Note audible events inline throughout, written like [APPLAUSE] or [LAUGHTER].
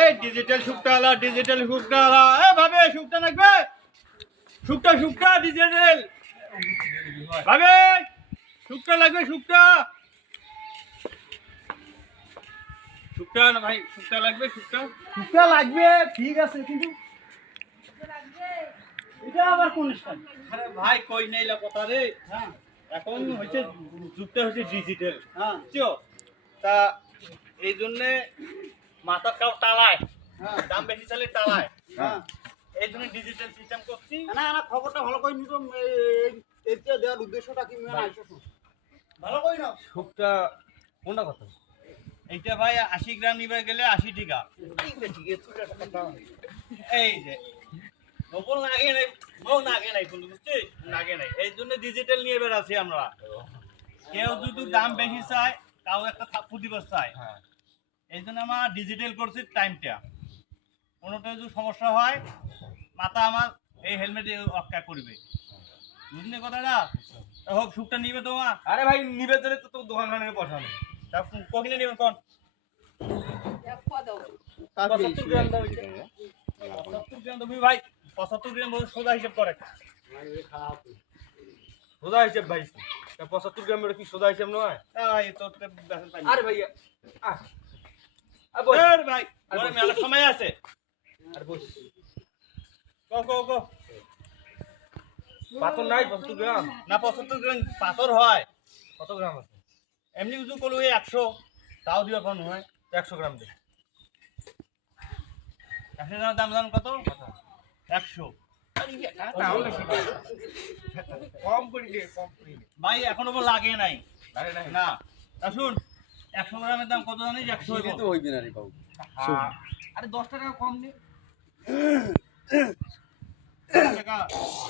এই ডিজিটাল শুকটা আলা ডিজিটাল শুকটা আলা। এ ভাবে শুকটা লাগবে? শুকটা শুকটা ডিজিটাল ভাবে? শুকটা লাগবে শুকটা শুকটা না ভাই শুকটা লাগবে শুকটা শুকা লাগবে ঠিক আছে কিন্তু এটা আবার কোন আরে ভাই কই নাইলা কথা রে? হ্যাঁ। এখন হচ্ছে যুগটা হচ্ছে ডিজিটাল হ্যাঁ। তা এই জন্যে মাথার কাউ টালায়। হ্যাঁ। দাম বেশি চালে টালায়। হ্যাঁ। এই জন্য ডিজিটাল সিস্টেম করছি। না না খবরটা ভালো করে নিতো এইটা দেওয়ার উদ্দেশ্যটা কি মেয়ে ভালো। করে নাও শুকটা কোনটা কথা? এইটা ভাই আশি গ্রাম নিবে গেলে আশি টাকা। এই যে গোপল নাগে নাই বউ নাগে নাই কিন্তু বুঝছিস? নাগে নাই। এই জন্য ডিজিটাল নিয়ে বেড়াচ্ছি আমরা। কেউ যদি দাম বেশি চায় কাউ একটা থাপ্পু দিবস চায় হ্যাঁ। এই জন্য আমার ডিজিটাল করছি টাইমটা কোনোটা যদি সমস্যা হয় মাথা আমার এই হেলমেট অক্কা করবে। বুঝলি কথাটা? হোক সুখটা নিবে তোমার। আরে ভাই নিবেদনে তো তোর দোকান খানে পাঠানো তা কখিনে নিবেন কোন? পঁচাত্তর গ্রাম দাও এটা। পঁচাত্তর গ্রাম তুমি ভাই পঁচাত্তর গ্রাম সোজা হিসেব করে। সোজা হিসেব ভাই। পঁচাত্তর গ্রামের কি সোজা হিসেব নয়। আরে ভাইয়া আর ভাই মেলা সময় আছে। আর বল কো কো কো। পাথর নাই পঁচাত্তর গ্রাম? না পঁচাত্তর গ্রাম পাথর হয়। কত গ্রাম আছে? এমনি কিছু করল এই একশো তাও দিবা কোন হয় একশো গ্রাম দে। একশো গ্রাম দাম দাম কত? একশো। কম করে কম করে ভাই এখনও লাগে নাই? আরে না শুন একশো গ্রামের দাম কত জানিস? একশো হইব। হইবে না রে বাবু। আরে দশ টাকা কম নে। টাকা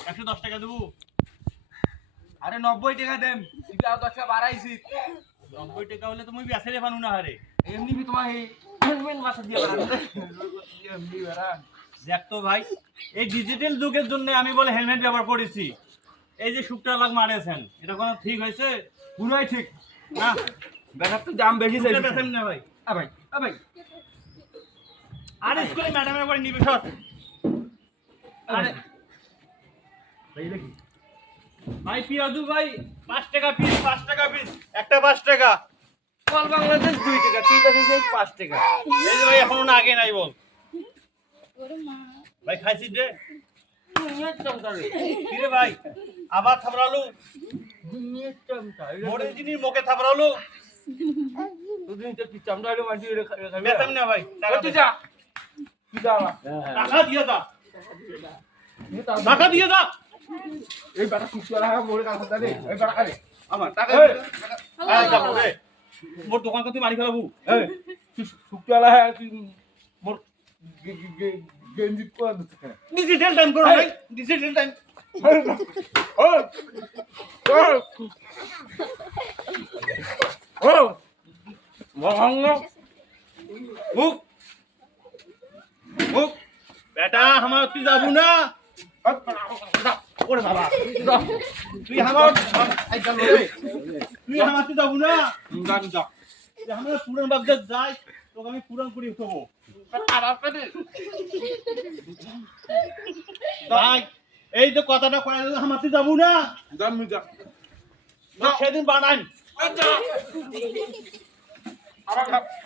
একশো দশ টাকা দেবো। আরে নব্বই টাকা দেন। আর দশ টাকা বাড়াইছিস। নব্বই টাকা হলে তুমি বেসারে পানু না হারে। এমনি বি তোমার এই হেলমেট দিয়ে বাড়ান দেখ তো ভাই এই ডিজিটাল যুগের জন্য আমি বলে হেলমেট ব্যবহার করেছি। এই যে শুকটা লাগ মারেছেন এটা কোনো ঠিক হয়েছে? পুরাই ঠিক। না? তো দাম বেশি না ভাই। আ ভাই আ ভাই। আর স্কুলে ম্যাডামের বাড়ি নিবে সর। আরে ভাই দেখি। ভাই পিয়াজু ভাই পাঁচ টাকা পিস পাঁচ টাকা পিস একটা পাঁচ টাকা। কল বাংলাদেশ দুই টাকা ঠিক আছে পাঁচ টাকা। [LAUGHS] এই যে ভাই এখনও আগে নাই বল। ভাই রে কিরে ভাই আবার থাবড়ালু মোড়ে জিনিস মুখে থাবড়ালু দুদিন ভাই দিয়ে দা দিয়ে দা দে আমার টাকা মোর দোকান কত মারি ফেলাবো এই হ্যাঁ তুই মোর গেঞ্জি ডিজিটাল টাইম করো ভাই ডিজিটাল টাইম বেটা আমার তুই যাব না? ওরে বাবা। তুই আমার তুই আমার তুই যাব না? তুই আমার পুরান বাগদাদ যাই। তোকে আমি পুরান করে উঠবো। ভাই এই যে কথাটা কয়ে আমার তুই যাব না? তোর সেদিন বানান।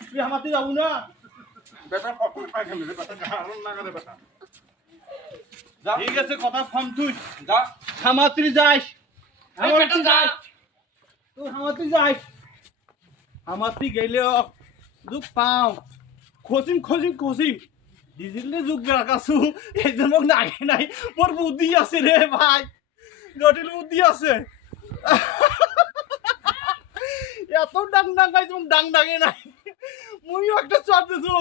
তুই আমার তুই যাব না? ঠিক আছে কথা ফাম তুই। হামাত্রি যাস। হামাত্রি যাস। তুই হামাত্রি যাস। হামাত্রি গেলে দুঃখ পাও। খসিম খসিম খসিম। ডিজিটালে যুগ রাখাছো এই জন্য নাগে নাই। মোর বুদ্ধি আছে রে ভাই। জটিল বুদ্ধি আছে। এত ডাং ডাং গাইছ ডাং ডাঙে নাই। মুইও একটা চট দিছো